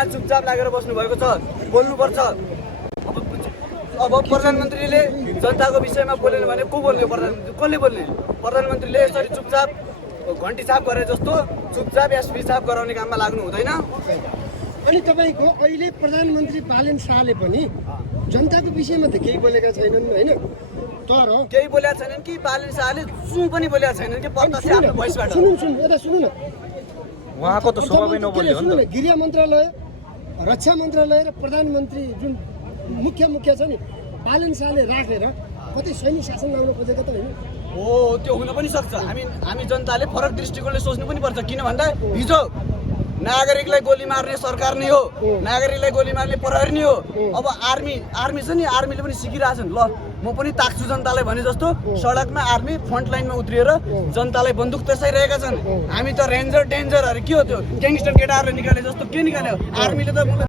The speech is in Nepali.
उहाँ चुपचाप लागेर बस्नुभएको छ, बोल्नुपर्छ। अब प्रधानमन्त्रीले जनताको विषयमा बोलेन भने को बोल्ने? प्रधानमन्त्री कसले बोल्ने? प्रधानमन्त्रीले यसरी चुपचाप घन्टी छाप गरे जस्तो चुपचाप एसपी छाप गराउने काममा लाग्नु हुँदैन। अनि तपाईँको अहिले प्रधानमन्त्री बालेन शाहले पनि जनताको विषयमा त केही बोलेका छैनन् होइन, तर केही बोलेका छैनन् कि बालेन शाहले चु पनि बोलेका छैनन् कि प्रत्यक्ष आफ्नो भोइसबाट। सुन्नु न, उहाँको त स्वभावै नबोल्ने हो नि त। गृह मन्त्रालय, रक्षा मन्त्रालय र प्रधानमन्त्री जुन मुख्य छ नि, बालेन शाहले राखेर कतै सैनिक शासन लाउन खोजेको त होइन हो। त्यो हुन पनि सक्छ। हामी जनताले फरक दृष्टिकोणले सोच्नु पनि पर्छ। किन भन्दा हिजो नागरिकलाई गोली मार्ने सरकार नै हो, नागरिकलाई गोली मार्ने प्रहरी नै हो। अब आर्मी छ नि, आर्मीले पनि सिकिरहेछन्। ल म पनि ताक्छु जनतालाई भने जस्तो सडकमा आर्मी फ्रन्ट लाइनमा उत्रिएर जनतालाई बन्दुक तर्साइरहेका छन्। हामी त रेन्जर डेन्जरहरू के हो, त्यो ग्याङ्स्टर केटाहरूले निकाले जस्तो के निकाल्यो? आर्मीले त